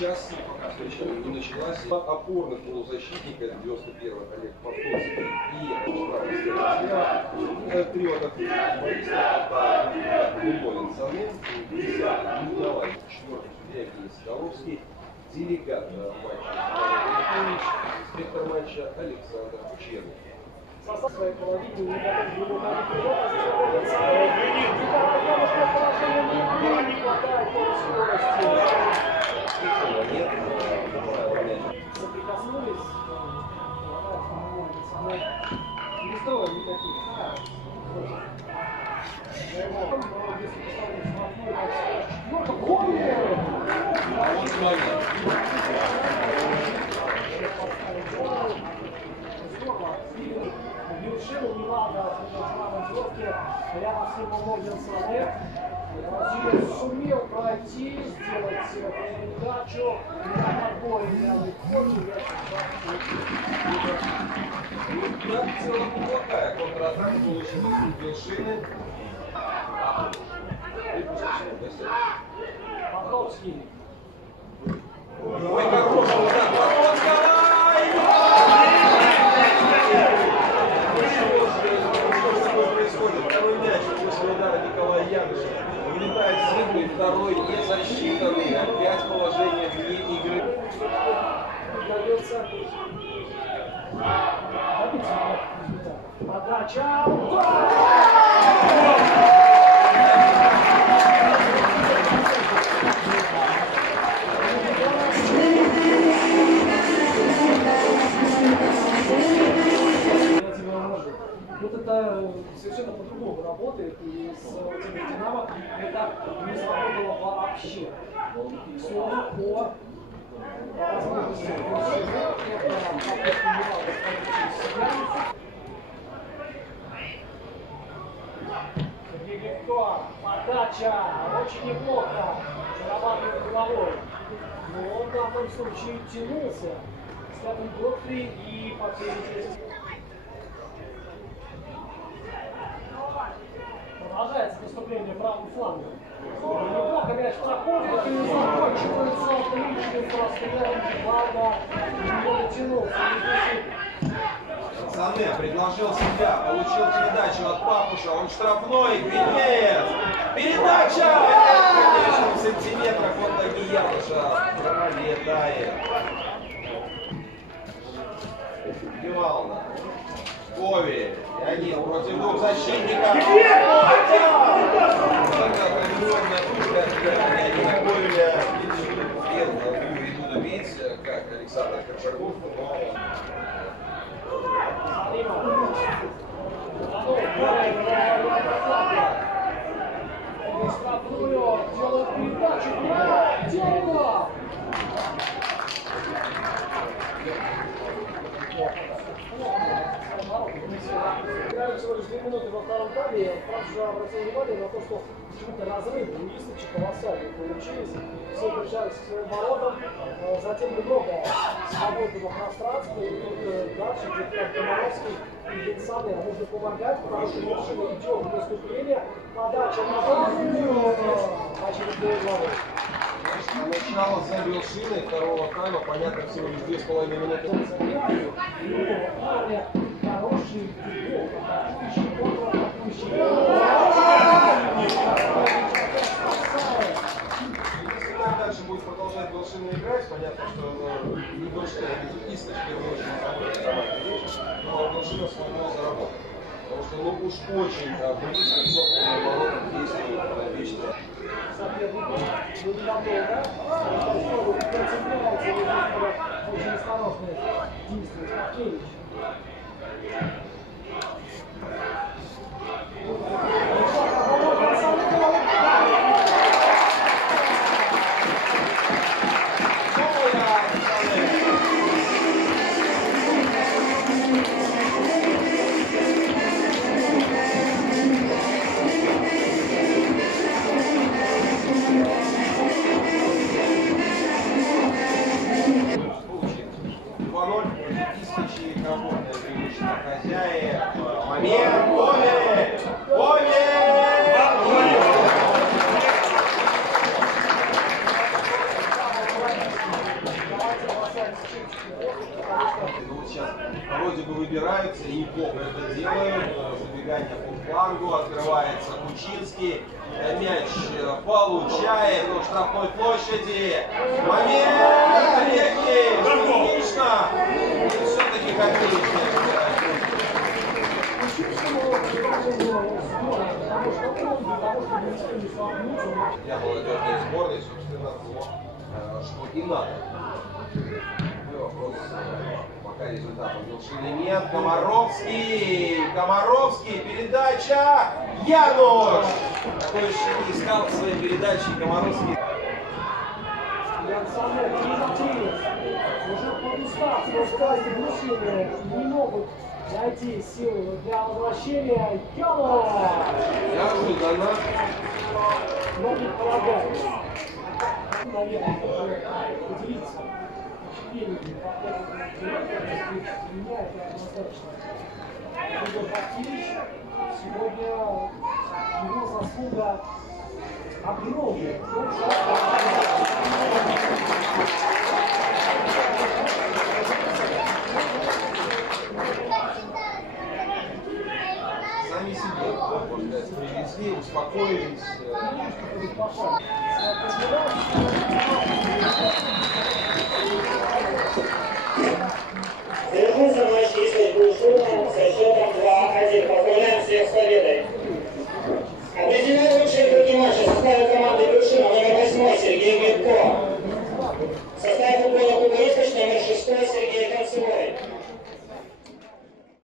сейчас встреча не началась. Опорных полузащитника, 91-й Олег Потоцкий и трио футболистов, Лунолин Санин, 10-й Николай, 4-й судья Евгений Соколовский, делегат матча инспектор матча Александр Черный. Состав своей половины не готов глубоко не хватает скорости. Соприкоснулись, не стоило никаких. Вершину Милана в блоке рядом с ним Морган Сале. Сумел пройти, сделать передачу на подборе левой форме. Да, в целом неплохая контратака получилась у Вершины. Потоцкий. Ой, хороший удар Потоцкого! Что происходит? Второй мяч после удара Николая Януша. Вылетает с игры, второй не засчитанный. Опять положение вне игры. Подача! Вот это совершенно по-другому работает, и с этим Динамо это не сработало вообще. Все по возможности легко, подача, очень неплохо, зарабатывает головой. Но он в данном случае тянулся. Степан Готфри и потеряли. Продолжается наступление правым флангом. Неплохо мяч проходит и заканчивается отличным прострелом. Правда, не дотянулся. Сане предложил себя, получил передачу от Папуша, он штрафной, Гвинеец. Передача! Конечно, в сантиметрах от ноги Януша пролетает. Бивална. Ковель. Леонид против двух защитников. Иду бить, как Александр Коршаков, но... Делает передачу. Дело! Играли всего лишь 2 минуты во втором тайме. Правда, же обратил внимание на то, что почему-то разрывы у Исыча колоссальные получились. Все держались к своим воротам. Затем немного свободного пространства. И тут дальше, где Комаровский и Винсаны нужно помогать, потому что Вершина идет в наступление. Подача на очередной головой. Начало за Вершиной второго тайма, понятно, всего лишь 2,5 минуты. Хороший футбол, атакующий, контратакующий. Если так дальше будет продолжать Вершина играть, понятно, что не Вершина, а Исач в первую очередь но Вершина свой гол заработает. Потому что ну уж очень близко к собственным воротам действует вечно. Очень осторожно действует Макевич. открываются, и неплохо это делают. Забегание по флангу, открывается Кучинский. Мяч получает на штрафной площади. Момент! Регги! Отлично! И все-таки отлично. Для молодежной сборной, собственно, то, что и надо. Вопрос, пока результатов завершили нет. Комаровский, передача, Януш! Кто еще не искал своей передачи, Комаровский. Уже подустав, но мужчины не могут найти силы для возвращения. Януш! Неожиданно. Но предполагаю, наверное, поделиться впечатлениями меня это достаточно. Игорь Бактевич, сегодня его заслуга огромная. Сами себе, можно сказать, привезли, успокоились. Завершился матч